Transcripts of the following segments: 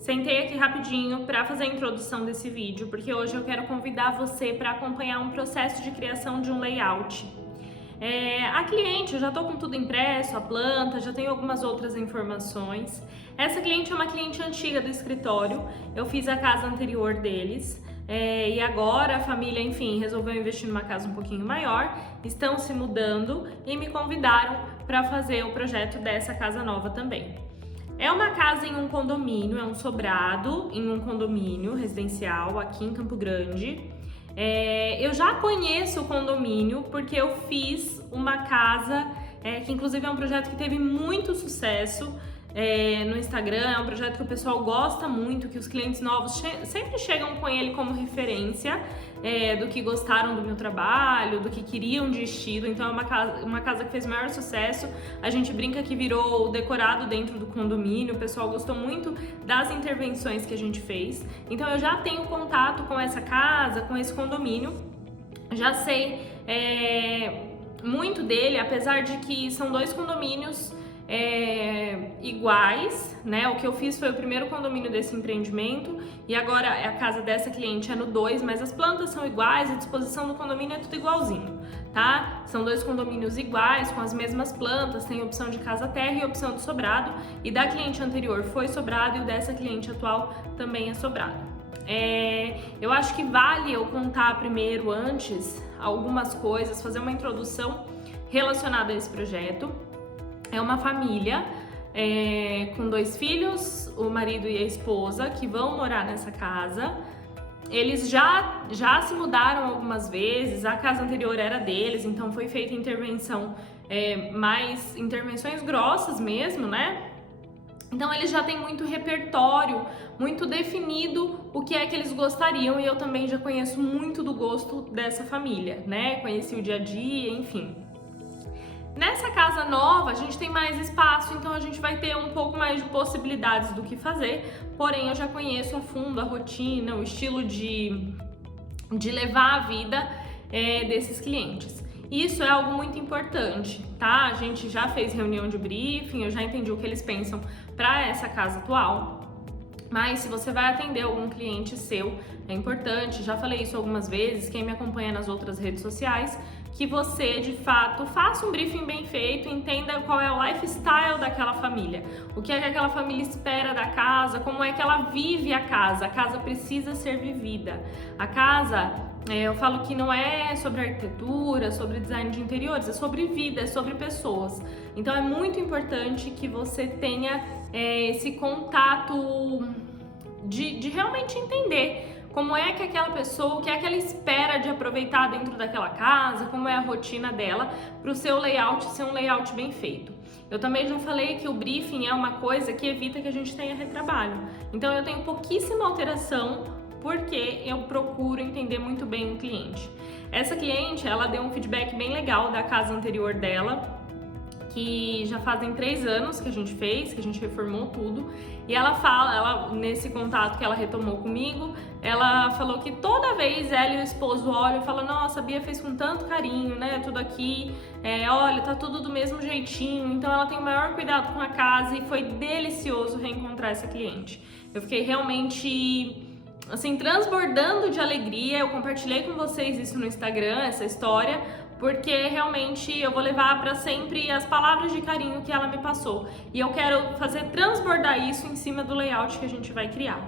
Sentei aqui rapidinho para fazer a introdução desse vídeo, porque hoje eu quero convidar você para acompanhar um processo de criação de um layout. A cliente, eu já estou com tudo impresso, a planta, já tenho algumas outras informações. Essa cliente é uma cliente antiga do escritório, eu fiz a casa anterior deles. E agora a família, enfim, resolveu investir numa casa um pouquinho maior, estão se mudando e me convidaram para fazer o projeto dessa casa nova também. É uma casa em um condomínio, é um sobrado em um condomínio residencial aqui em Campo Grande. Eu já conheço o condomínio porque eu fiz uma casa, que inclusive é um projeto que teve muito sucesso no Instagram, é um projeto que o pessoal gosta muito, que os clientes novos sempre chegam com ele como referência do que gostaram do meu trabalho, do que queriam de estilo. Então é uma casa que fez maior sucesso. A gente brinca que virou o decorado dentro do condomínio, o pessoal gostou muito das intervenções que a gente fez. Então eu já tenho contato com essa casa, com esse condomínio, já sei muito dele, apesar de que são dois condomínios iguais, né? O que eu fiz foi o primeiro condomínio desse empreendimento e agora a casa dessa cliente é no 2, mas as plantas são iguais, a disposição do condomínio é tudo igualzinho, tá? São dois condomínios iguais, com as mesmas plantas, tem opção de casa terra e opção de sobrado, e da cliente anterior foi sobrado e o dessa cliente atual também é sobrado. Eu acho que vale eu contar primeiro, antes, algumas coisas, fazer uma introdução relacionada a esse projeto. É uma família com 2 filhos, o marido e a esposa, que vão morar nessa casa. Eles já se mudaram algumas vezes, a casa anterior era deles, então foi feita intervenção, mais intervenções grossas mesmo, né? Então eles já têm muito repertório, muito definido o que é que eles gostariam, e eu também já conheço muito do gosto dessa família, né? Conheci o dia a dia, enfim. Nessa casa nova a gente tem mais espaço, então a gente vai ter um pouco mais de possibilidades do que fazer, porém eu já conheço a fundo a rotina, o estilo de levar a vida desses clientes. Isso é algo muito importante, tá? A gente já fez reunião de briefing, eu já entendi o que eles pensam para essa casa atual. Mas se você vai atender algum cliente seu, é importante, já falei isso algumas vezes, quem me acompanha nas outras redes sociais, que você, de fato, faça um briefing bem feito, entenda qual é o lifestyle daquela família, o que é que aquela família espera da casa, como é que ela vive a casa precisa ser vivida. A casa, eu falo que não é sobre arquitetura, sobre design de interiores, é sobre vida, é sobre pessoas. Então é muito importante que você tenha esse contato de realmente entender como é que aquela pessoa, o que é que ela espera de aproveitar dentro daquela casa, como é a rotina dela, para o seu layout ser um layout bem feito. Eu também já falei que o briefing é uma coisa que evita que a gente tenha retrabalho. Então eu tenho pouquíssima alteração porque eu procuro entender muito bem o cliente. Essa cliente, ela deu um feedback bem legal da casa anterior dela, que já fazem 3 anos que a gente fez, que a gente reformou tudo, e ela nesse contato que ela retomou comigo, ela falou que toda vez ela e o esposo olham e falam: nossa, a Bia fez com tanto carinho, né, tudo aqui, olha, tá tudo do mesmo jeitinho. Então ela tem o maior cuidado com a casa e foi delicioso reencontrar essa cliente. Eu fiquei realmente, assim, transbordando de alegria. Eu compartilhei com vocês isso no Instagram, essa história, porque realmente eu vou levar para sempre as palavras de carinho que ela me passou. E eu quero fazer transbordar isso em cima do layout que a gente vai criar.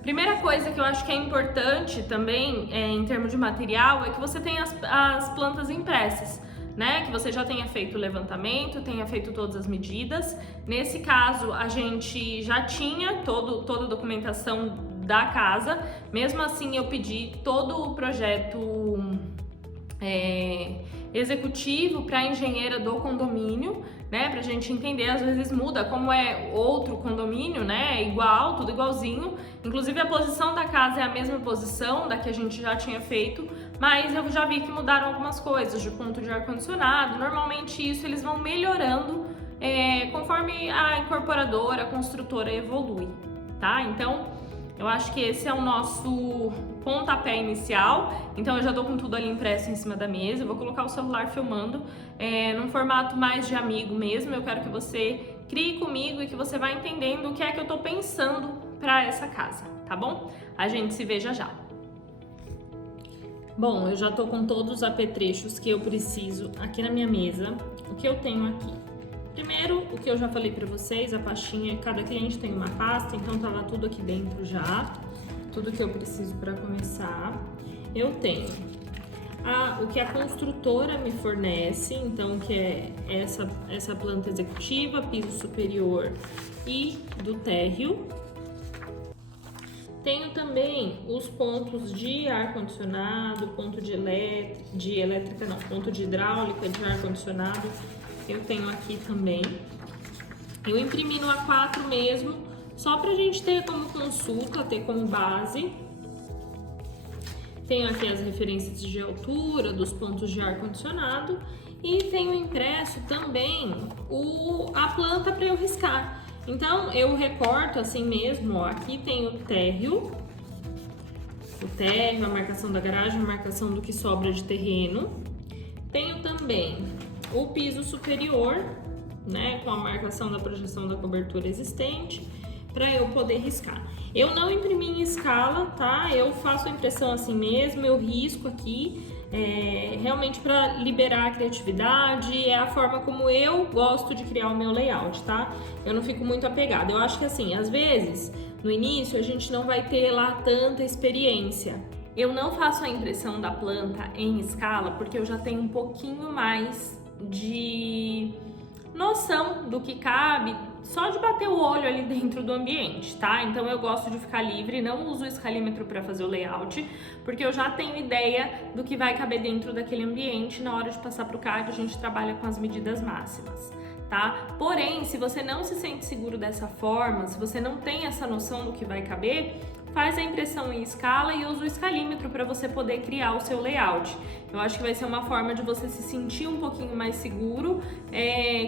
Primeira coisa que eu acho que é importante também, em termos de material, é que você tenha as plantas impressas, né? Que você já tenha feito o levantamento, tenha feito todas as medidas. Nesse caso, a gente já tinha toda a documentação da casa. Mesmo assim, eu pedi todo o projeto executivo para a engenheira do condomínio, né, pra gente entender, às vezes muda, como é outro condomínio, né, igual, tudo igualzinho, inclusive a posição da casa é a mesma posição da que a gente já tinha feito, mas eu já vi que mudaram algumas coisas, de ponto de ar-condicionado. Normalmente isso eles vão melhorando conforme a incorporadora, a construtora evolui, tá? Então, eu acho que esse é o nosso pontapé inicial. Então eu já tô com tudo ali impresso em cima da mesa. Eu vou colocar o celular filmando num formato mais de amigo mesmo. Eu quero que você crie comigo e que você vá entendendo o que é que eu tô pensando para essa casa, tá bom? A gente se vê já já. Bom, eu já tô com todos os apetrechos que eu preciso aqui na minha mesa. O que eu tenho aqui? Primeiro, o que eu já falei para vocês, a pastinha, cada cliente tem uma pasta, então tava tudo aqui dentro já. Tudo que eu preciso para começar. Eu tenho o que a construtora me fornece, então que é essa planta executiva, piso superior e do térreo. Tenho também os pontos de ar-condicionado, ponto de elétrica não, ponto de hidráulica de ar-condicionado, eu tenho aqui também. Eu imprimi no A4 mesmo, só pra gente ter como consulta, ter como base. Tenho aqui as referências de altura, dos pontos de ar-condicionado e tenho impresso também a planta para eu riscar. Então, eu recorto assim mesmo, ó, aqui tem o térreo, a marcação da garagem, a marcação do que sobra de terreno. Tenho também o piso superior, né, com a marcação da projeção da cobertura existente, para eu poder riscar. Eu não imprimi em escala, tá? Eu faço a impressão assim mesmo, eu risco aqui. Realmente para liberar a criatividade, é a forma como eu gosto de criar o meu layout, tá? Eu não fico muito apegada. Eu acho que assim, às vezes, no início a gente não vai ter lá tanta experiência. Eu não faço a impressão da planta em escala porque eu já tenho um pouquinho mais de noção do que cabe só de bater o olho ali dentro do ambiente, tá? Então eu gosto de ficar livre, não uso o escalímetro para fazer o layout, porque eu já tenho ideia do que vai caber dentro daquele ambiente. Na hora de passar para o CAD, a gente trabalha com as medidas máximas, tá? Porém, se você não se sente seguro dessa forma, se você não tem essa noção do que vai caber, faz a impressão em escala e usa o escalímetro para você poder criar o seu layout. Eu acho que vai ser uma forma de você se sentir um pouquinho mais seguro,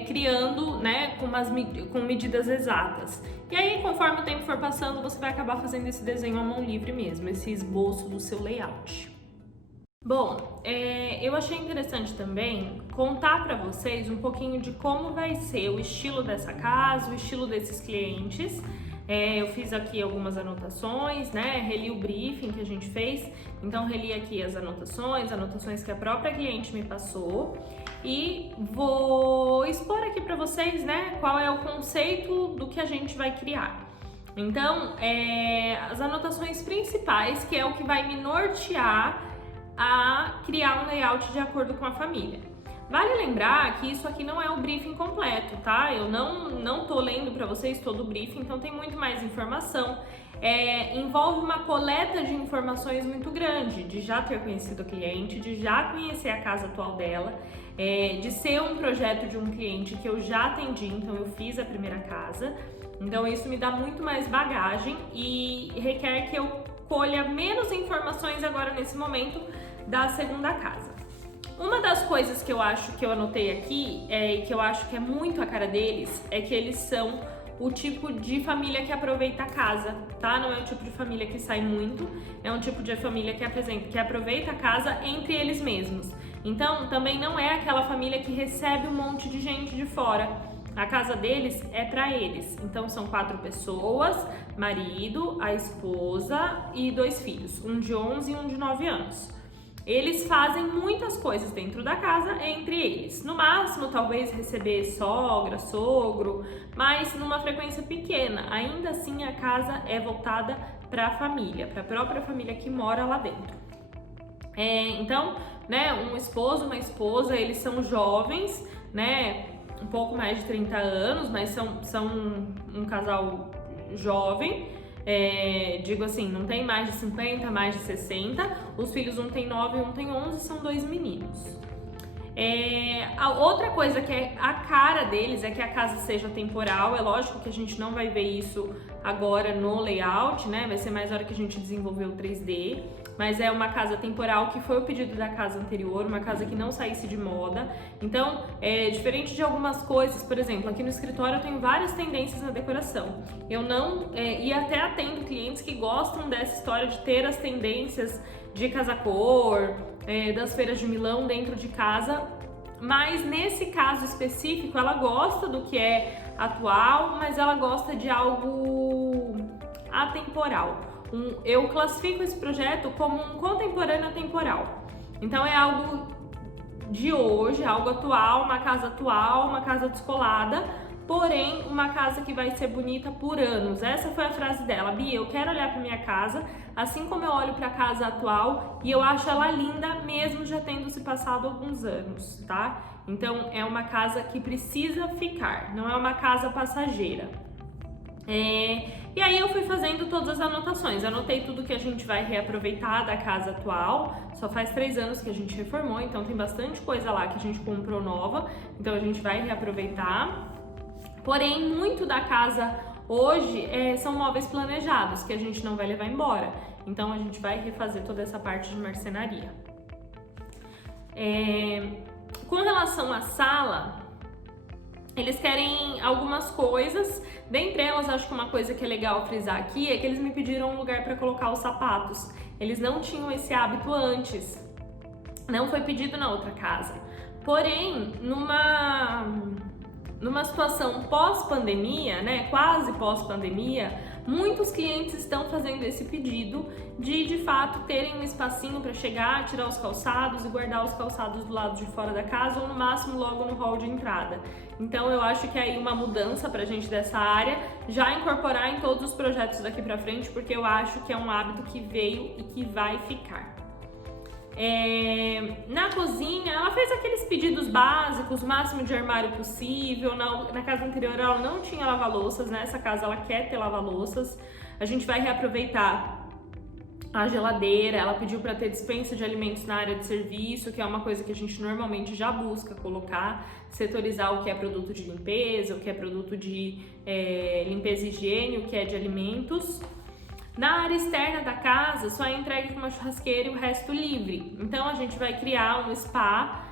criando, né, com medidas exatas. E aí, conforme o tempo for passando, você vai acabar fazendo esse desenho à mão livre mesmo, esse esboço do seu layout. Bom, eu achei interessante também contar para vocês um pouquinho de como vai ser o estilo dessa casa, o estilo desses clientes. Eu fiz aqui algumas anotações, né? Reli o briefing que a gente fez, então reli aqui as anotações que a própria cliente me passou e vou expor aqui para vocês, né, qual é o conceito do que a gente vai criar. Então, as anotações principais, que é o que vai me nortear a criar um layout de acordo com a família. Vale lembrar que isso aqui não é o briefing completo, tá? Eu não tô lendo para vocês todo o briefing, então tem muito mais informação. Envolve uma coleta de informações muito grande, de já ter conhecido a cliente, de já conhecer a casa atual dela, de ser um projeto de um cliente que eu já atendi, então eu fiz a primeira casa. Então isso me dá muito mais bagagem e requer que eu colha menos informações agora nesse momento da segunda casa. Uma das coisas que eu acho que eu anotei aqui, e que eu acho que é muito a cara deles, é que eles são o tipo de família que aproveita a casa, tá? Não é o tipo de família que sai muito, é um tipo de família que aproveita a casa entre eles mesmos. Então, também não é aquela família que recebe um monte de gente de fora. A casa deles é para eles. Então, são 4 pessoas, marido, a esposa e 2 filhos, um de 11 e um de 9 anos. Eles fazem muitas coisas dentro da casa entre eles. No máximo, talvez receber sogra, sogro, mas numa frequência pequena. Ainda assim, a casa é voltada para a família, para a própria família que mora lá dentro. Então, né, um esposo, uma esposa, eles são jovens, né, um pouco mais de 30 anos, mas são um casal jovem. Digo assim, não tem mais de 50, mais de 60. Os filhos, um tem 9 e um tem 11, são 2 meninos. A outra coisa que é a cara deles é que a casa seja temporal. É lógico que a gente não vai ver isso agora no layout, né? Vai ser mais a hora que a gente desenvolver o 3D. Mas é uma casa temporal que foi o pedido da casa anterior, uma casa que não saísse de moda. Então, diferente de algumas coisas, por exemplo, aqui no escritório eu tenho várias tendências na decoração. Eu não, e até atendo clientes que gostam dessa história de ter as tendências de casa-cor, das feiras de Milão dentro de casa, mas nesse caso específico ela gosta do que é atual, mas ela gosta de algo atemporal. Eu classifico esse projeto como um contemporâneo atemporal. Então é algo de hoje, algo atual, uma casa descolada, porém uma casa que vai ser bonita por anos. Essa foi a frase dela: Bia, eu quero olhar para minha casa assim como eu olho para a casa atual e eu acho ela linda mesmo já tendo se passado alguns anos, tá? Então é uma casa que precisa ficar, não é uma casa passageira. E aí eu fui fazendo todas as anotações, anotei tudo que a gente vai reaproveitar da casa atual. Só faz 3 anos que a gente reformou, então tem bastante coisa lá que a gente comprou nova, então a gente vai reaproveitar. Porém, muito da casa hoje são móveis planejados, que a gente não vai levar embora. Então a gente vai refazer toda essa parte de marcenaria. Com relação à sala, eles querem algumas coisas. Dentre elas, acho que uma coisa que é legal frisar aqui é que eles me pediram um lugar para colocar os sapatos. Eles não tinham esse hábito antes. Não foi pedido na outra casa. Porém, numa situação pós-pandemia, né, quase pós-pandemia, muitos clientes estão fazendo esse pedido de fato terem um espacinho para chegar, tirar os calçados e guardar os calçados do lado de fora da casa ou no máximo logo no hall de entrada. Então eu acho que aí uma mudança pra gente dessa área, já incorporar em todos os projetos daqui pra frente, porque eu acho que é um hábito que veio e que vai ficar. Na cozinha, ela fez aqueles pedidos básicos, o máximo de armário possível. Na casa anterior ela não tinha lava-louças, nessa casa ela quer ter lava-louças. A gente vai reaproveitar a geladeira, ela pediu para ter dispensa de alimentos na área de serviço, que é uma coisa que a gente normalmente já busca colocar, setorizar o que é produto de limpeza, o que é produto de limpeza e higiene, o que é de alimentos. Na área externa da casa, só é entregue com uma churrasqueira e o resto livre. Então a gente vai criar um spa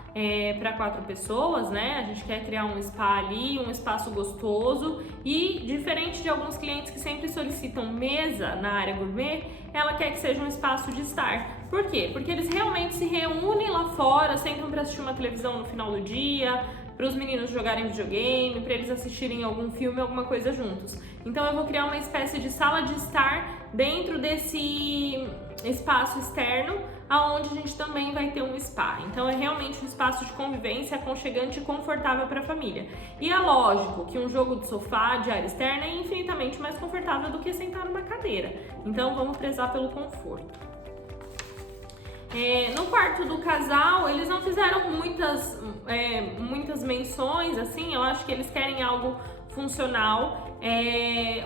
para 4 pessoas, né? A gente quer criar um spa ali, um espaço gostoso e, diferente de alguns clientes que sempre solicitam mesa na área gourmet, ela quer que seja um espaço de estar. Por quê? Porque eles realmente se reúnem lá fora, sentam para assistir uma televisão no final do dia, para os meninos jogarem videogame, para eles assistirem algum filme, alguma coisa juntos. Então eu vou criar uma espécie de sala de estar dentro desse espaço externo, aonde a gente também vai ter um spa. Então é realmente um espaço de convivência aconchegante e confortável para a família. E é lógico que um jogo de sofá de área externa é infinitamente mais confortável do que sentar numa cadeira. Então vamos prezar pelo conforto. No quarto do casal, eles não fizeram muitas menções, assim. Eu acho que eles querem algo funcional.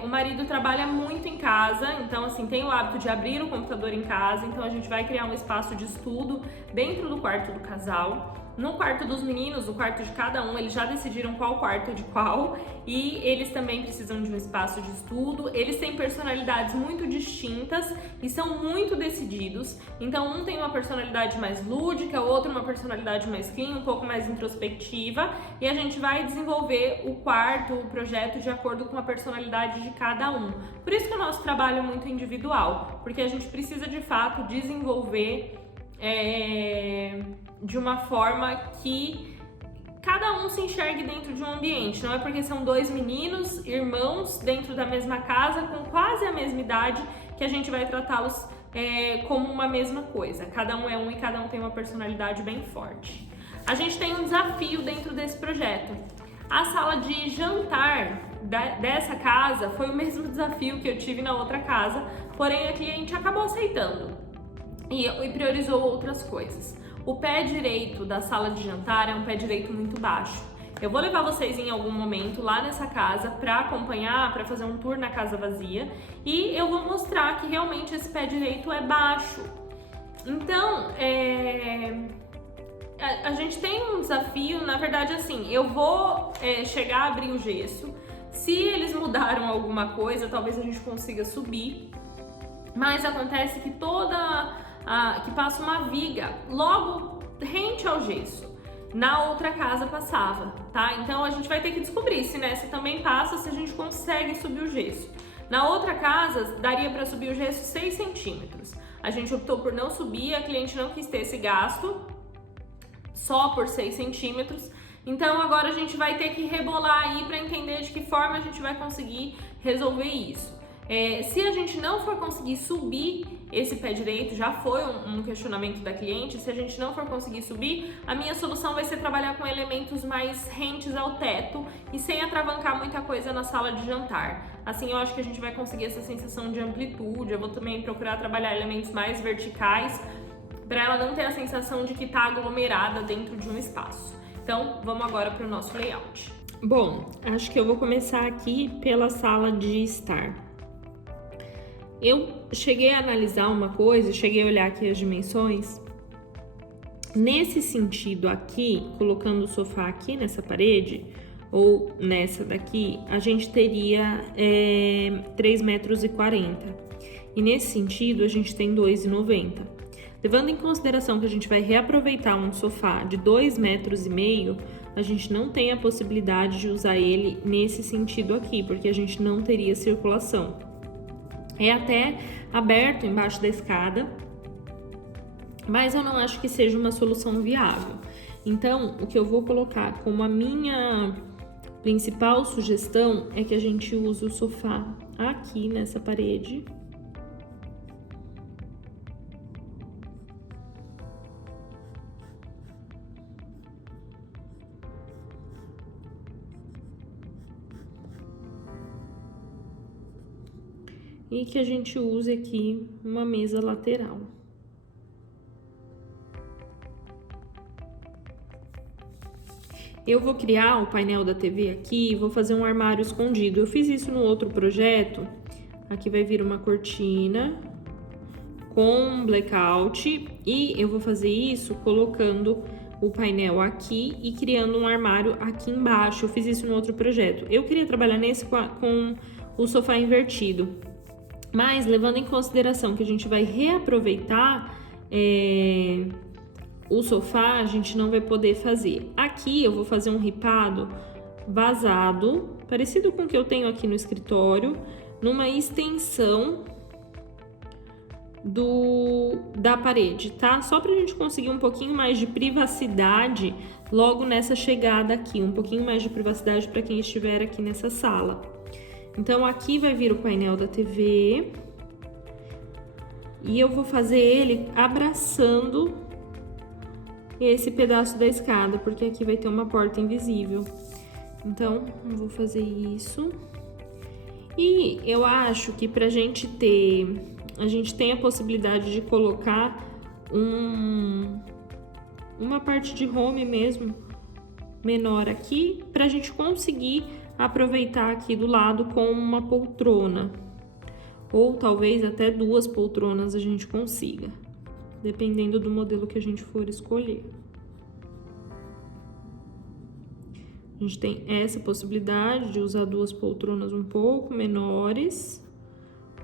O marido trabalha muito em casa, então assim, tem o hábito de abrir o computador em casa, então a gente vai criar um espaço de estudo dentro do quarto do casal. No quarto dos meninos, no quarto de cada um, eles já decidiram qual quarto é de qual e eles também precisam de um espaço de estudo. Eles têm personalidades muito distintas e são muito decididos. Então um tem uma personalidade mais lúdica, o outro uma personalidade mais clean, um pouco mais introspectiva, e a gente vai desenvolver o quarto, o projeto de acordo com a personalidade de cada um. Por isso que o nosso trabalho é muito individual, porque a gente precisa de fato desenvolver de uma forma que cada um se enxergue dentro de um ambiente. Não é porque são 2 meninos, irmãos, dentro da mesma casa, com quase a mesma idade, que a gente vai tratá-los como uma mesma coisa. Cada um é um e cada um tem uma personalidade bem forte. A gente tem um desafio dentro desse projeto. A sala de jantar dessa casa foi o mesmo desafio que eu tive na outra casa, porém a cliente acabou aceitando e priorizou outras coisas. O pé direito da sala de jantar é um pé direito muito baixo. Eu vou levar vocês em algum momento lá nessa casa para acompanhar, para fazer um tour na casa vazia, e eu vou mostrar que realmente esse pé direito é baixo. Então, a gente tem um desafio, na verdade, assim, eu vou chegar a abrir o gesso. Se eles mudaram alguma coisa, talvez a gente consiga subir, mas acontece que que passa uma viga logo rente ao gesso. Na outra casa passava, tá? Então a gente vai ter que descobrir se nessa também passa, se a gente consegue subir o gesso. Na outra casa daria para subir o gesso 6 centímetros. A gente optou por não subir, a cliente não quis ter esse gasto, só por 6 centímetros. Então agora a gente vai ter que rebolar aí para entender de que forma a gente vai conseguir resolver isso. Se a gente não for conseguir subir esse pé direito, já foi um questionamento da cliente, se a gente não for conseguir subir, a minha solução vai ser trabalhar com elementos mais rentes ao teto e sem atravancar muita coisa na sala de jantar. Assim eu acho que a gente vai conseguir essa sensação de amplitude. Eu vou também procurar trabalhar elementos mais verticais para ela não ter a sensação de que está aglomerada dentro de um espaço. Então vamos agora para o nosso layout. Bom, acho que eu vou começar aqui pela sala de estar. Eu cheguei a analisar uma coisa, cheguei a olhar aqui as dimensões. Nesse sentido aqui, colocando o sofá aqui nessa parede, ou nessa daqui, a gente teria 3,40 metros. E nesse sentido, a gente tem 2,90. Levando em consideração que a gente vai reaproveitar um sofá de 2,5 metros, a gente não tem a possibilidade de usar ele nesse sentido aqui, porque a gente não teria circulação. É até aberto embaixo da escada, mas eu não acho que seja uma solução viável. Então, o que eu vou colocar como a minha principal sugestão é que a gente use o sofá aqui nessa parede. E que a gente use aqui uma mesa lateral. Eu vou criar o painel da TV aqui e vou fazer um armário escondido. Eu fiz isso no outro projeto. Aqui vai vir uma cortina com blackout e eu vou fazer isso colocando o painel aqui e criando um armário aqui embaixo. Eu fiz isso no outro projeto. Eu queria trabalhar nesse com o sofá invertido. Mas, levando em consideração que a gente vai reaproveitar o sofá, a gente não vai poder fazer. Aqui eu vou fazer um ripado vazado, parecido com o que eu tenho aqui no escritório, numa extensão da parede, tá? Só pra gente conseguir um pouquinho mais de privacidade logo nessa chegada aqui, um pouquinho mais de privacidade para quem estiver aqui nessa sala. Então, aqui vai vir o painel da TV e eu vou fazer ele abraçando esse pedaço da escada, porque aqui vai ter uma porta invisível. Então, eu vou fazer isso. E eu acho que pra gente ter... A gente tem a possibilidade de colocar uma parte de home mesmo, menor aqui, pra gente conseguir aproveitar aqui do lado com uma poltrona, ou talvez até 2 poltronas a gente consiga, dependendo do modelo que a gente for escolher. A gente tem essa possibilidade de usar 2 poltronas um pouco menores,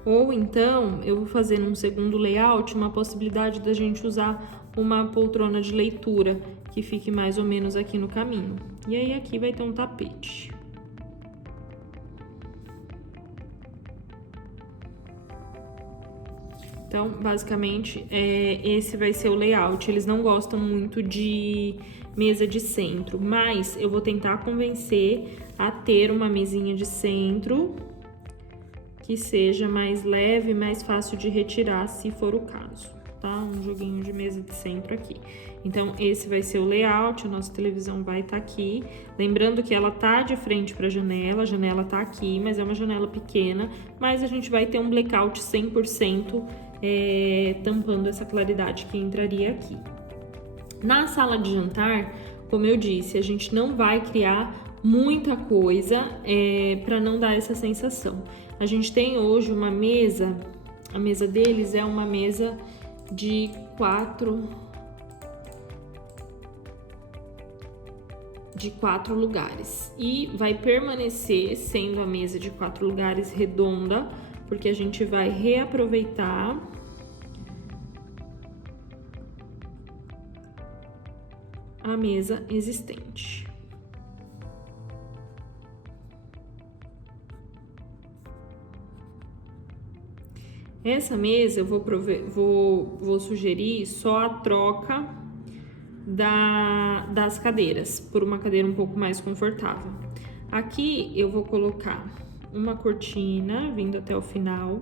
ou então eu vou fazer num segundo layout uma possibilidade da gente usar uma poltrona de leitura que fique mais ou menos aqui no caminho. E aí aqui vai ter um tapete. Então, basicamente, esse vai ser o layout. Eles não gostam muito de mesa de centro, mas eu vou tentar convencer a ter uma mesinha de centro que seja mais leve, mais fácil de retirar, se for o caso, tá? Um joguinho de mesa de centro aqui. Então, esse vai ser o layout, a nossa televisão vai estar aqui. Lembrando que ela tá de frente para a janela tá aqui, mas é uma janela pequena, mas a gente vai ter um blackout 100%, tampando essa claridade que entraria aqui. Na sala de jantar, como eu disse, a gente não vai criar muita coisa para não dar essa sensação. A gente tem hoje uma mesa, a mesa deles é uma mesa de 4 lugares e vai permanecer sendo a mesa de 4 lugares redonda, porque a gente vai reaproveitar a mesa existente. Essa mesa eu vou sugerir só a troca das cadeiras por uma cadeira um pouco mais confortável. Aqui eu vou colocar uma cortina vindo até o final.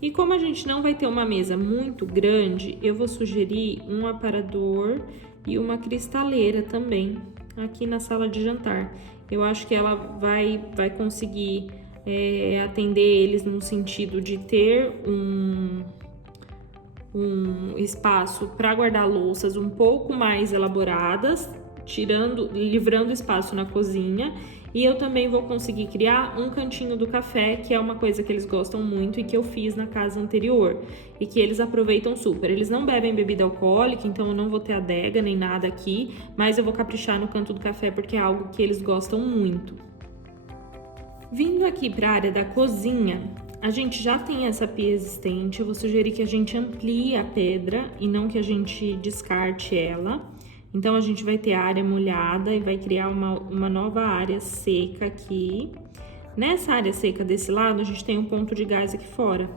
E como a gente não vai ter uma mesa muito grande, eu vou sugerir um aparador e uma cristaleira também aqui na sala de jantar. Eu acho que ela vai conseguir atender eles no sentido de ter um espaço para guardar louças um pouco mais elaboradas, livrando espaço na cozinha. E eu também vou conseguir criar um cantinho do café, que é uma coisa que eles gostam muito e que eu fiz na casa anterior e que eles aproveitam super. Eles não bebem bebida alcoólica, então eu não vou ter adega nem nada aqui, mas eu vou caprichar no canto do café porque é algo que eles gostam muito. Vindo aqui para a área da cozinha, a gente já tem essa pia existente. Eu vou sugerir que a gente amplie a pedra e não que a gente descarte ela. Então, a gente vai ter a área molhada e vai criar uma nova área seca aqui. Nessa área seca desse lado, a gente tem um ponto de gás aqui fora.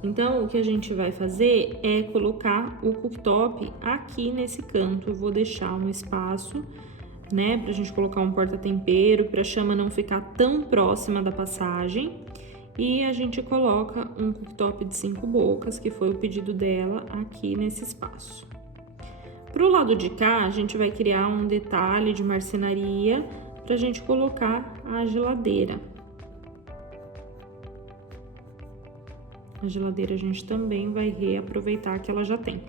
Então, o que a gente vai fazer é colocar o cooktop aqui nesse canto. Eu vou deixar um espaço, né, pra gente colocar um porta-tempero, pra chama não ficar tão próxima da passagem. E a gente coloca um cooktop de 5 bocas, que foi o pedido dela, aqui nesse espaço. Pro lado de cá, a gente vai criar um detalhe de marcenaria pra gente colocar a geladeira. A geladeira a gente também vai reaproveitar que ela já tem.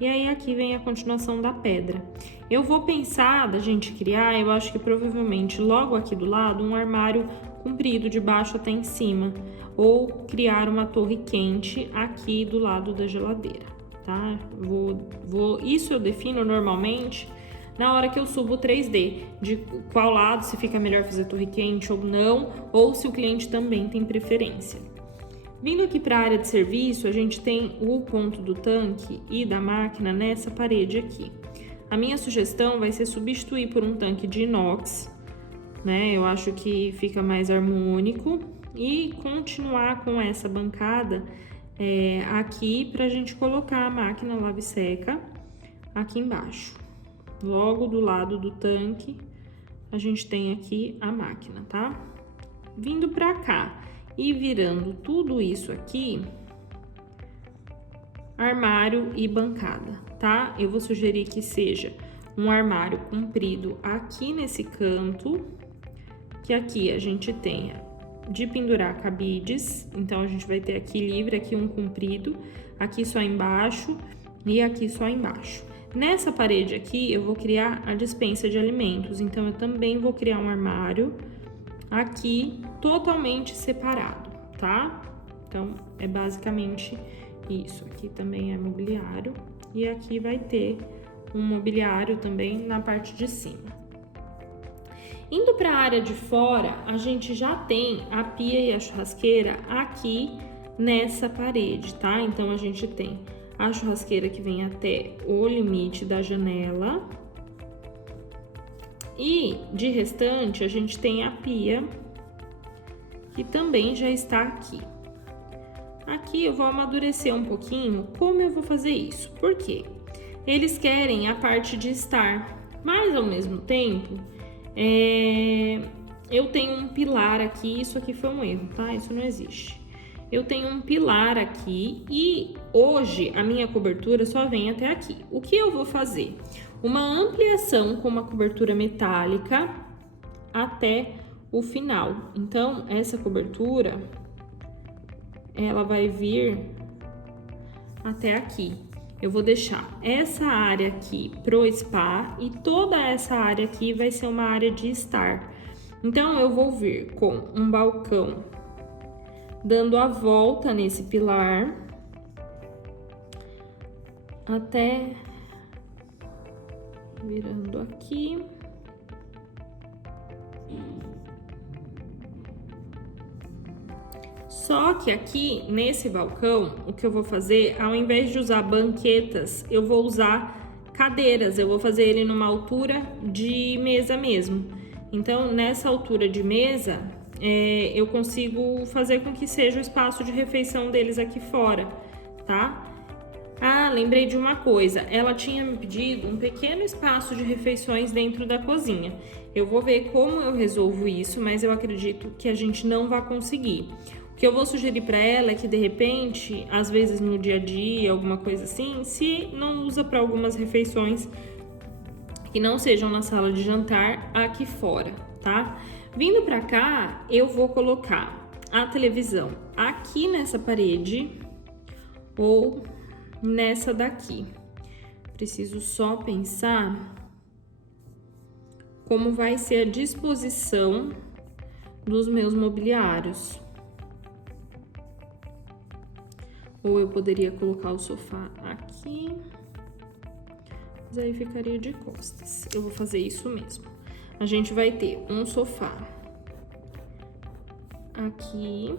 E aí aqui vem a continuação da pedra. Eu vou pensar da gente criar, eu acho que provavelmente logo aqui do lado, um armário comprido de baixo até em cima. Ou criar uma torre quente aqui do lado da geladeira. Tá? Isso eu defino normalmente na hora que eu subo o 3D, de qual lado, se fica melhor fazer torre quente ou não, ou se o cliente também tem preferência. Vindo aqui para a área de serviço, a gente tem o ponto do tanque e da máquina nessa parede aqui. A minha sugestão vai ser substituir por um tanque de inox, né? Eu acho que fica mais harmônico, e continuar com essa bancada aqui pra gente colocar a máquina lave-seca aqui embaixo. Logo do lado do tanque, a gente tem aqui a máquina, tá? Vindo pra cá e virando tudo isso aqui, armário e bancada, tá? Eu vou sugerir que seja um armário comprido aqui nesse canto, que aqui a gente tenha de pendurar cabides. Então, a gente vai ter aqui livre, aqui um comprido, aqui só embaixo e aqui só embaixo. Nessa parede aqui, eu vou criar a despensa de alimentos. Então, eu também vou criar um armário aqui totalmente separado, tá? Então, é basicamente isso. Aqui também é mobiliário e aqui vai ter um mobiliário também na parte de cima. Indo para a área de fora, a gente já tem a pia e a churrasqueira aqui nessa parede, tá? Então, a gente tem a churrasqueira que vem até o limite da janela. E, de restante, a gente tem a pia, que também já está aqui. Aqui eu vou amadurecer um pouquinho como eu vou fazer isso. Por quê? Eles querem a parte de estar, mas ao mesmo tempo... eu tenho um pilar aqui, isso aqui foi um erro, tá? Isso não existe. Eu tenho um pilar aqui e hoje a minha cobertura só vem até aqui. O que eu vou fazer? Uma ampliação com uma cobertura metálica até o final. Então, essa cobertura, ela vai vir até aqui. Eu vou deixar essa área aqui pro spa e toda essa área aqui vai ser uma área de estar. Então, eu vou vir com um balcão dando a volta nesse pilar até virando aqui. Só que aqui, nesse balcão, o que eu vou fazer, ao invés de usar banquetas, eu vou usar cadeiras. Eu vou fazer ele numa altura de mesa mesmo. Então, nessa altura de mesa, eu consigo fazer com que seja o espaço de refeição deles aqui fora, tá? Ah, lembrei de uma coisa. Ela tinha me pedido um pequeno espaço de refeições dentro da cozinha. Eu vou ver como eu resolvo isso, mas eu acredito que a gente não vai conseguir. O que eu vou sugerir para ela é que, de repente, às vezes no dia a dia, alguma coisa assim, se não usa para algumas refeições que não sejam na sala de jantar, aqui fora, tá? Vindo para cá, eu vou colocar a televisão aqui nessa parede ou nessa daqui. Preciso só pensar como vai ser a disposição dos meus mobiliários. Ou eu poderia colocar o sofá aqui, mas aí ficaria de costas. Eu vou fazer isso mesmo. A gente vai ter um sofá aqui.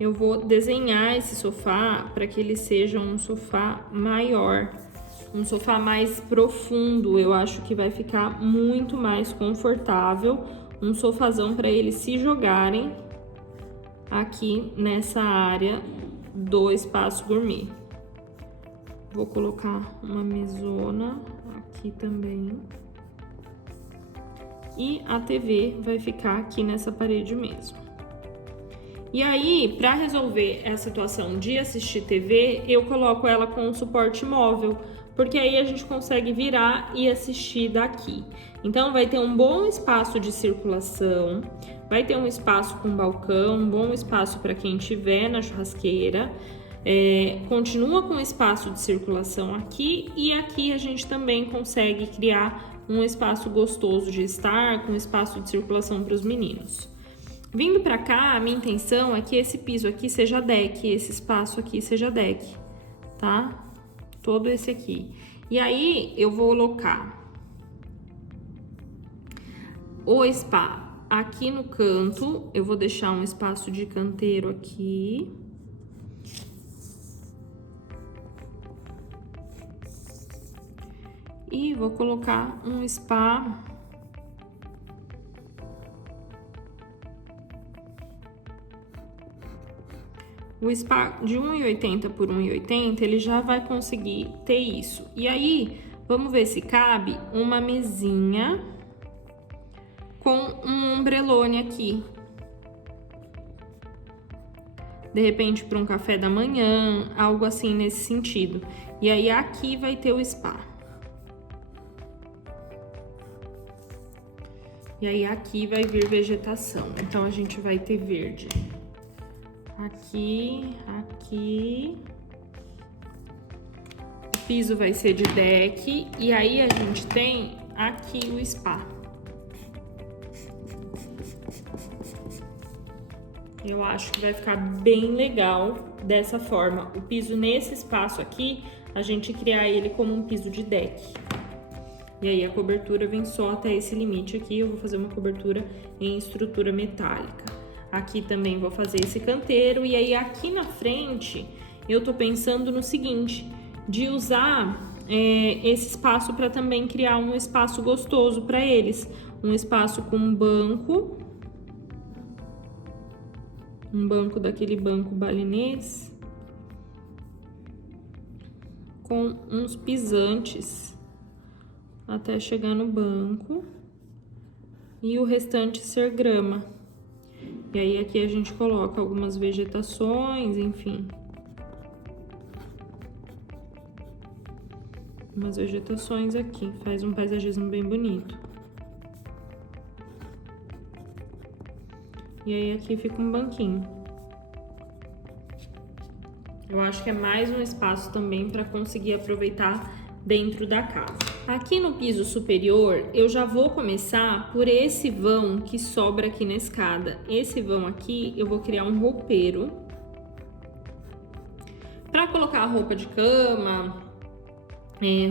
Eu vou desenhar esse sofá para que ele seja um sofá maior, um sofá mais profundo. Eu acho que vai ficar muito mais confortável, um sofazão para eles se jogarem aqui nessa área do espaço gourmet. Vou colocar uma mesona aqui também. E a TV vai ficar aqui nessa parede mesmo. E aí, para resolver a situação de assistir TV, eu coloco ela com um suporte móvel, porque aí a gente consegue virar e assistir daqui. Então, vai ter um bom espaço de circulação, vai ter um espaço com balcão, um bom espaço para quem estiver na churrasqueira. Continua com espaço de circulação aqui, e aqui a gente também consegue criar um espaço gostoso de estar, com espaço de circulação para os meninos. Vindo para cá, a minha intenção é que esse piso aqui seja deck, esse espaço aqui seja deck, tá? Todo esse aqui. E aí, eu vou colocar o spa aqui no canto, eu vou deixar um espaço de canteiro aqui. E vou colocar um spa o spa de 1,80 por 1,80, ele já vai conseguir ter isso. E aí, vamos ver se cabe uma mesinha com um ombrelone aqui. De repente, para um café da manhã, algo assim nesse sentido. E aí, aqui vai ter o spa. E aí, aqui vai vir vegetação. Então, a gente vai ter verde. Aqui, aqui. O piso vai ser de deck. E aí, a gente tem aqui o spa. Eu acho que vai ficar bem legal dessa forma. O piso nesse espaço aqui, a gente criar ele como um piso de deck. E aí, a cobertura vem só até esse limite aqui. Eu vou fazer uma cobertura em estrutura metálica. Aqui também vou fazer esse canteiro. E aí, aqui na frente, eu tô pensando no seguinte, de usar esse espaço para também criar um espaço gostoso para eles. Um espaço com um banco daquele banco balinês, com uns pisantes até chegar no banco, e o restante ser grama. E aí aqui a gente coloca algumas vegetações, enfim. Umas vegetações aqui, faz um paisagismo bem bonito. E aí aqui fica um banquinho. Eu acho que é mais um espaço também para conseguir aproveitar dentro da casa. Aqui no piso superior, eu já vou começar por esse vão que sobra aqui na escada. Esse vão aqui, eu vou criar um roupeiro para colocar roupa de cama,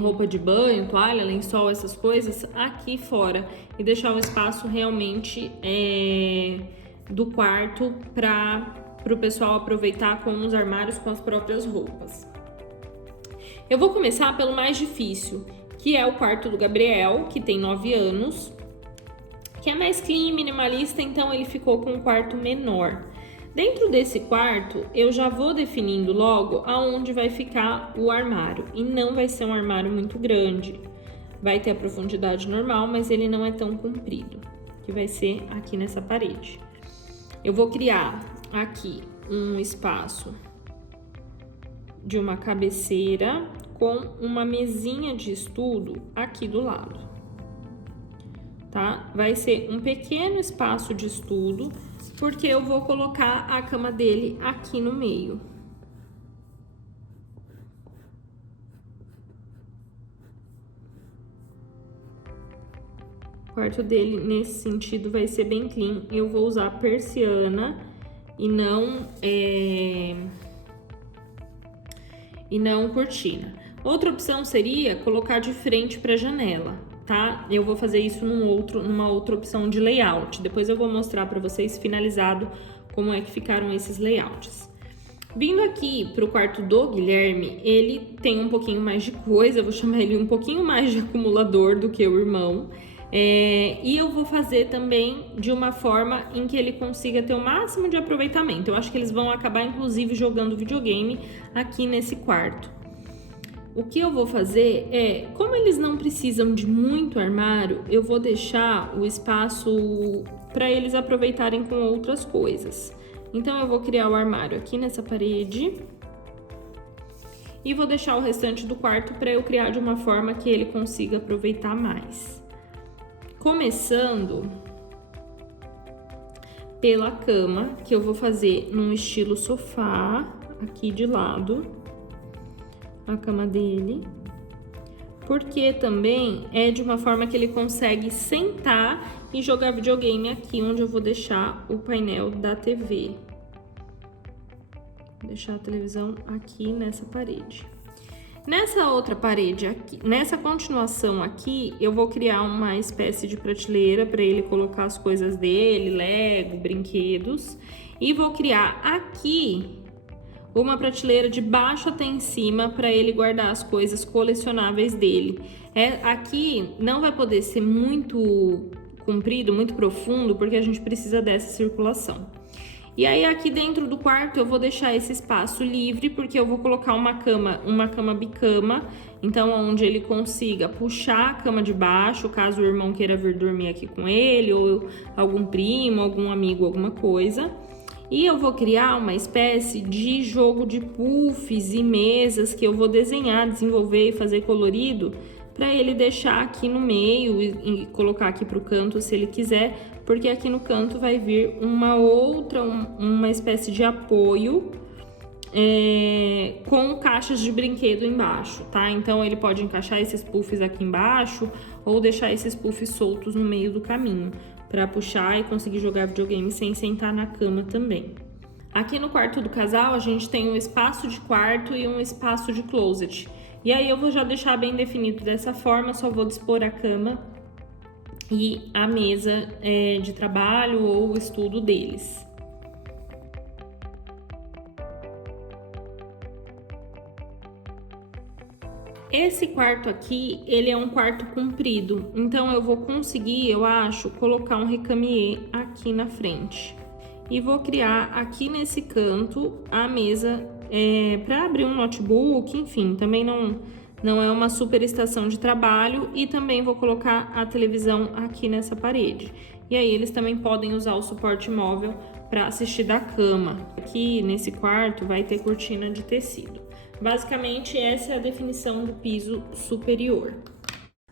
roupa de banho, toalha, lençol, essas coisas aqui fora, e deixar o espaço realmente do quarto para o pessoal aproveitar com os armários com as próprias roupas. Eu vou começar pelo mais difícil, que é o quarto do Gabriel, que tem 9 anos, que é mais clean, minimalista, então ele ficou com um quarto menor. Dentro desse quarto, eu já vou definindo logo aonde vai ficar o armário. E não vai ser um armário muito grande. Vai ter a profundidade normal, mas ele não é tão comprido, que vai ser aqui nessa parede. Eu vou criar aqui um espaço de uma cabeceira com uma mesinha de estudo aqui do lado, tá? Vai ser um pequeno espaço de estudo, porque eu vou colocar a cama dele aqui no meio. O quarto dele, nesse sentido, vai ser bem clean. Eu vou usar persiana e não cortina. Outra opção seria colocar de frente para a janela, tá? Eu vou fazer isso numa outra opção de layout. Depois eu vou mostrar para vocês finalizado como é que ficaram esses layouts. Vindo aqui para o quarto do Guilherme, ele tem um pouquinho mais de coisa, eu vou chamar ele um pouquinho mais de acumulador do que o irmão. E eu vou fazer também de uma forma em que ele consiga ter o máximo de aproveitamento. Eu acho que eles vão acabar, inclusive, jogando videogame aqui nesse quarto. O que eu vou fazer é, como eles não precisam de muito armário, eu vou deixar o espaço para eles aproveitarem com outras coisas. Então, eu vou criar o armário aqui nessa parede e vou deixar o restante do quarto para eu criar de uma forma que ele consiga aproveitar mais. Começando pela cama, que eu vou fazer num estilo sofá, aqui de lado, a cama dele, porque também é de uma forma que ele consegue sentar e jogar videogame aqui, onde eu vou deixar o painel da TV. Vou deixar a televisão aqui nessa parede. Nessa outra parede aqui, nessa continuação aqui, eu vou criar uma espécie de prateleira para ele colocar as coisas dele, Lego, brinquedos, e vou criar aqui uma prateleira de baixo até em cima para ele guardar as coisas colecionáveis dele. Aqui não vai poder ser muito comprido, muito profundo, porque a gente precisa dessa circulação. E aí aqui dentro do quarto eu vou deixar esse espaço livre, porque eu vou colocar uma cama bicama, então onde ele consiga puxar a cama de baixo, caso o irmão queira vir dormir aqui com ele, ou algum primo, algum amigo, alguma coisa. E eu vou criar uma espécie de jogo de puffs e mesas que eu vou desenhar, desenvolver e fazer colorido, para ele deixar aqui no meio e colocar aqui para o canto se ele quiser, porque aqui no canto vai vir uma espécie de apoio com caixas de brinquedo embaixo, tá? Então ele pode encaixar esses puffs aqui embaixo ou deixar esses puffs soltos no meio do caminho, para puxar e conseguir jogar videogame sem sentar na cama também. Aqui no quarto do casal a gente tem um espaço de quarto e um espaço de closet. E aí eu vou já deixar bem definido dessa forma, só vou dispor a cama e a mesa de trabalho ou estudo deles. Esse quarto aqui, ele é um quarto comprido, então eu vou conseguir, eu acho, colocar um recamier aqui na frente. E vou criar aqui nesse canto a mesa para abrir um notebook, enfim, também não é uma super estação de trabalho, e também vou colocar a televisão aqui nessa parede. E aí eles também podem usar o suporte móvel para assistir da cama. Aqui nesse quarto vai ter cortina de tecido. Basicamente, essa é a definição do piso superior.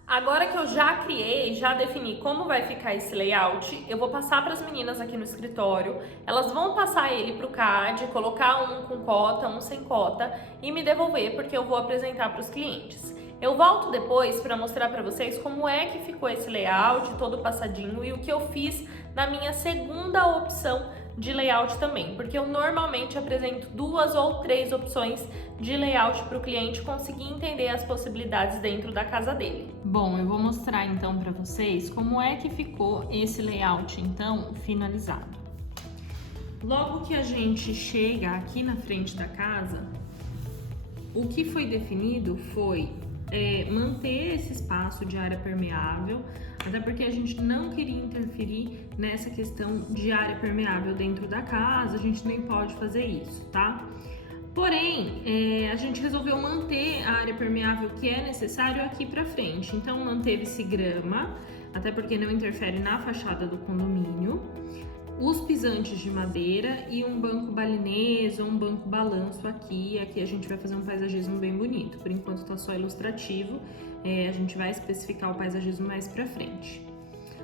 Agora que eu já criei, já defini como vai ficar esse layout, eu vou passar para as meninas aqui no escritório. Elas vão passar ele para o CAD, colocar um com cota, um sem cota e me devolver, porque eu vou apresentar para os clientes. Eu volto depois para mostrar para vocês como é que ficou esse layout todo passadinho e o que eu fiz na minha segunda opção de layout também, porque eu normalmente apresento 2 ou 3 opções de layout para o cliente conseguir entender as possibilidades dentro da casa dele. Bom, eu vou mostrar então para vocês como é que ficou esse layout então finalizado. Logo que a gente chega aqui na frente da casa, o que foi definido foi manter esse espaço de área permeável, até porque a gente não queria interferir nessa questão de área permeável dentro da casa, a gente nem pode fazer isso, tá? Porém, a gente resolveu manter a área permeável que é necessário aqui para frente. Então, manteve-se grama, até porque não interfere na fachada do condomínio, os pisantes de madeira e um banco balinês ou um banco balanço aqui. Aqui a gente vai fazer um paisagismo bem bonito. Por enquanto tá só ilustrativo, a gente vai especificar o paisagismo mais para frente.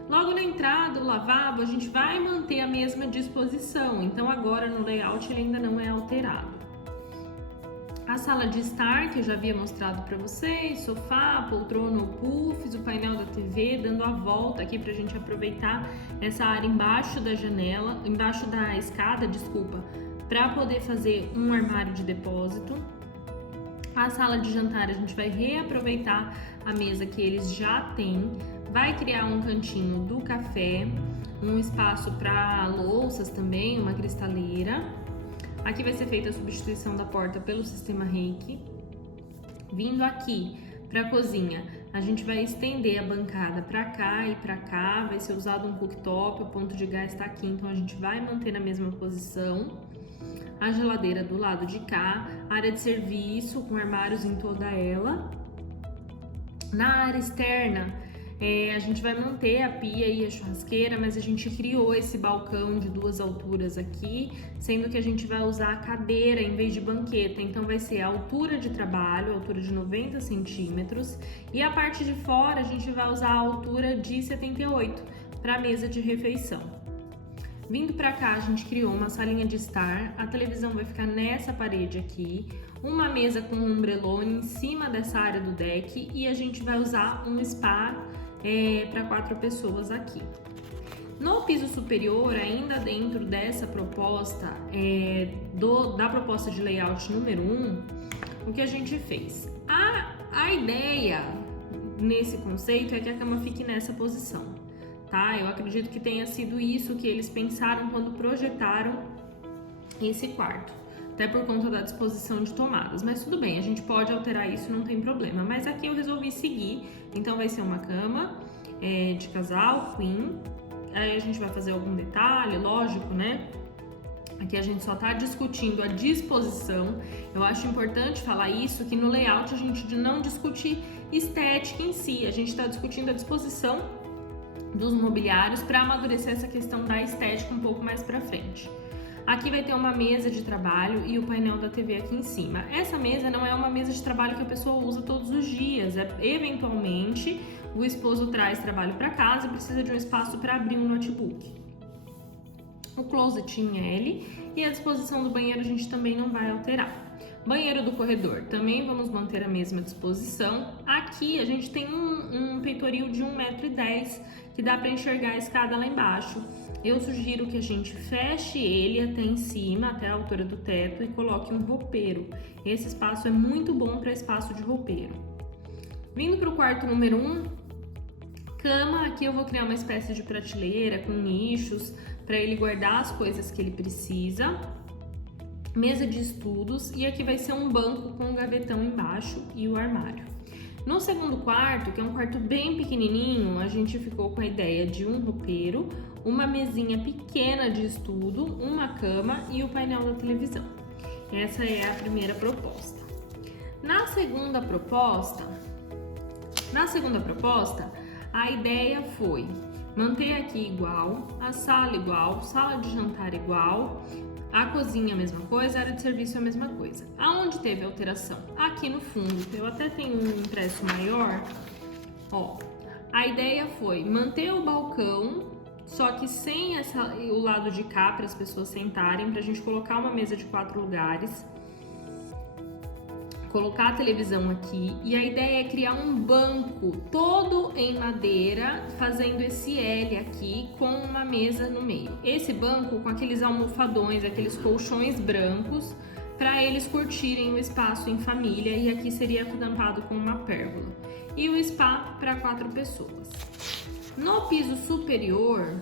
Logo na entrada, o lavabo, a gente vai manter a mesma disposição. Então, agora no layout ele ainda não é alterado. A sala de estar, que eu já havia mostrado para vocês, sofá, poltrona ou puffs, o painel da TV, dando a volta aqui para a gente aproveitar essa área embaixo da janela, embaixo da escada, desculpa, para poder fazer um armário de depósito. A sala de jantar a gente vai reaproveitar a mesa que eles já têm, vai criar um cantinho do café, um espaço para louças também, uma cristaleira. Aqui vai ser feita a substituição da porta pelo sistema Reiki. Vindo aqui para a cozinha, a gente vai estender a bancada para cá e para cá, vai ser usado um cooktop, o ponto de gás está aqui, então a gente vai manter na mesma posição. A geladeira do lado de cá, área de serviço com armários em toda ela. Na área externa, a gente vai manter a pia e a churrasqueira, mas a gente criou esse balcão de 2 alturas aqui, sendo que a gente vai usar a cadeira em vez de banqueta, então vai ser a altura de trabalho, a altura de 90 centímetros, e a parte de fora a gente vai usar a altura de 78 para a mesa de refeição. Vindo para cá, a gente criou uma salinha de estar, a televisão vai ficar nessa parede aqui, uma mesa com um ombrelone em cima dessa área do deck e a gente vai usar um spa para 4 pessoas aqui. No piso superior, ainda dentro dessa proposta, da proposta de layout número 1, o que a gente fez? A ideia nesse conceito é que a cama fique nessa posição, tá? Eu acredito que tenha sido isso que eles pensaram quando projetaram esse quarto, até por conta da disposição de tomadas, mas tudo bem, a gente pode alterar isso, não tem problema. Mas aqui eu resolvi seguir, então vai ser uma cama de casal, queen. Aí a gente vai fazer algum detalhe, lógico, né? Aqui a gente só tá discutindo a disposição. Eu acho importante falar isso, que no layout a gente não discute estética em si, a gente tá discutindo a disposição dos mobiliários para amadurecer essa questão da estética um pouco mais para frente. Aqui vai ter uma mesa de trabalho e o painel da TV aqui em cima. Essa mesa não é uma mesa de trabalho que a pessoa usa todos os dias, eventualmente o esposo traz trabalho para casa e precisa de um espaço para abrir um notebook. O closet em L e a disposição do banheiro a gente também não vai alterar. Banheiro do corredor, também vamos manter a mesma disposição. Aqui a gente tem um peitoril de 1,10 m que dá para enxergar a escada lá embaixo. Eu sugiro que a gente feche ele até em cima, até a altura do teto e coloque um roupeiro. Esse espaço é muito bom para espaço de roupeiro. Vindo para o quarto número 1, cama. Aqui eu vou criar uma espécie de prateleira com nichos para ele guardar as coisas que ele precisa. Mesa de estudos e aqui vai ser um banco com um gavetão embaixo e o armário. No segundo quarto, que é um quarto bem pequenininho, a gente ficou com a ideia de um roupeiro, uma mesinha pequena de estudo, uma cama e o painel da televisão. Essa é a primeira proposta. Na segunda proposta, a ideia foi manter aqui igual, a sala igual, sala de jantar igual, a cozinha a mesma coisa, a área de serviço a mesma coisa. Aonde teve alteração? Aqui no fundo, eu até tenho um impresso maior, ó. A ideia foi manter o balcão, só que sem o lado de cá para as pessoas sentarem, pra gente colocar uma mesa de 4 lugares. Colocar a televisão aqui e a ideia é criar um banco todo em madeira, fazendo esse L aqui com uma mesa no meio. Esse banco com aqueles almofadões, aqueles colchões brancos, para eles curtirem o espaço em família, e aqui seria tampado com uma pérgola. E o spa para 4 pessoas. No piso superior,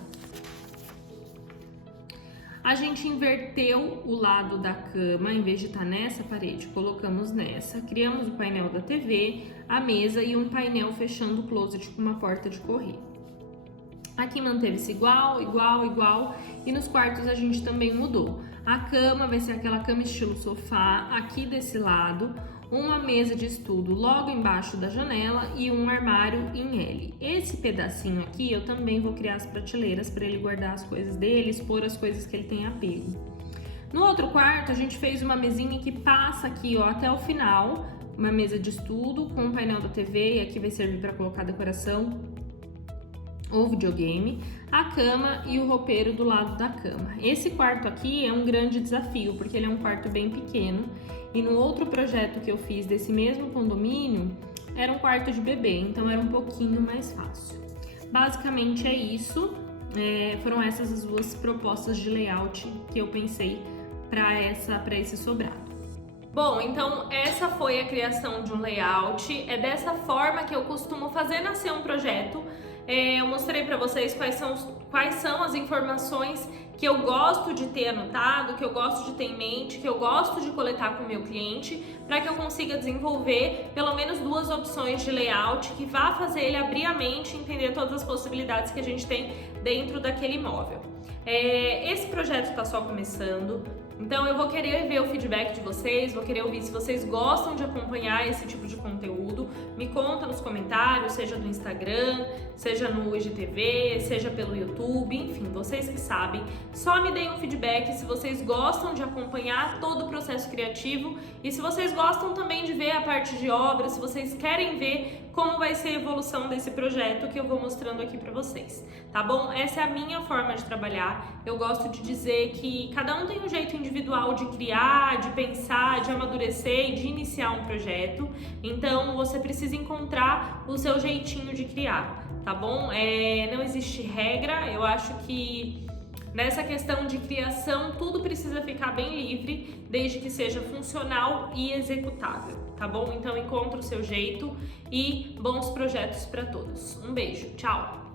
a gente inverteu o lado da cama, em vez de estar nessa parede, colocamos nessa, criamos o painel da TV, a mesa e um painel fechando o closet com uma porta de correr. Aqui manteve-se igual, e nos quartos a gente também mudou. A cama vai ser aquela cama estilo sofá, aqui desse lado, uma mesa de estudo logo embaixo da janela e um armário em L. Esse pedacinho aqui eu também vou criar as prateleiras para ele guardar as coisas dele, expor as coisas que ele tem apego. No outro quarto a gente fez uma mesinha que passa aqui, ó, até o final, uma mesa de estudo com o painel da TV, e aqui vai servir para colocar decoração ou videogame, a cama e o roupeiro do lado da cama. Esse quarto aqui é um grande desafio, porque ele é um quarto bem pequeno, e no outro projeto que eu fiz desse mesmo condomínio, era um quarto de bebê, então era um pouquinho mais fácil. Basicamente é isso, foram essas as duas propostas de layout que eu pensei para esse sobrado. Bom, então essa foi a criação de um layout, é dessa forma que eu costumo fazer nascer um projeto. Eu mostrei para vocês quais são as informações que eu gosto de ter anotado, que eu gosto de ter em mente, que eu gosto de coletar com o meu cliente, para que eu consiga desenvolver pelo menos 2 opções de layout que vá fazer ele abrir a mente e entender todas as possibilidades que a gente tem dentro daquele imóvel. Esse projeto está só começando, então eu vou querer ver o feedback de vocês, vou querer ouvir se vocês gostam de acompanhar esse tipo de conteúdo. Me conta nos comentários, seja no Instagram, seja no IGTV, seja pelo YouTube, enfim, vocês que sabem. Só me deem um feedback se vocês gostam de acompanhar todo o processo criativo e se vocês gostam também de ver a parte de obra, se vocês querem ver como vai ser a evolução desse projeto que eu vou mostrando aqui para vocês, tá bom? Essa é a minha forma de trabalhar. Eu gosto de dizer que cada um tem um jeito individual de criar, de pensar, de amadurecer e de iniciar um projeto. Então você precisa encontrar o seu jeitinho de criar, tá bom? Não existe regra. Eu acho que nessa questão de criação tudo precisa ficar bem livre, desde que seja funcional e executável, tá bom? Então encontre o seu jeito e bons projetos para todos. Um beijo, tchau!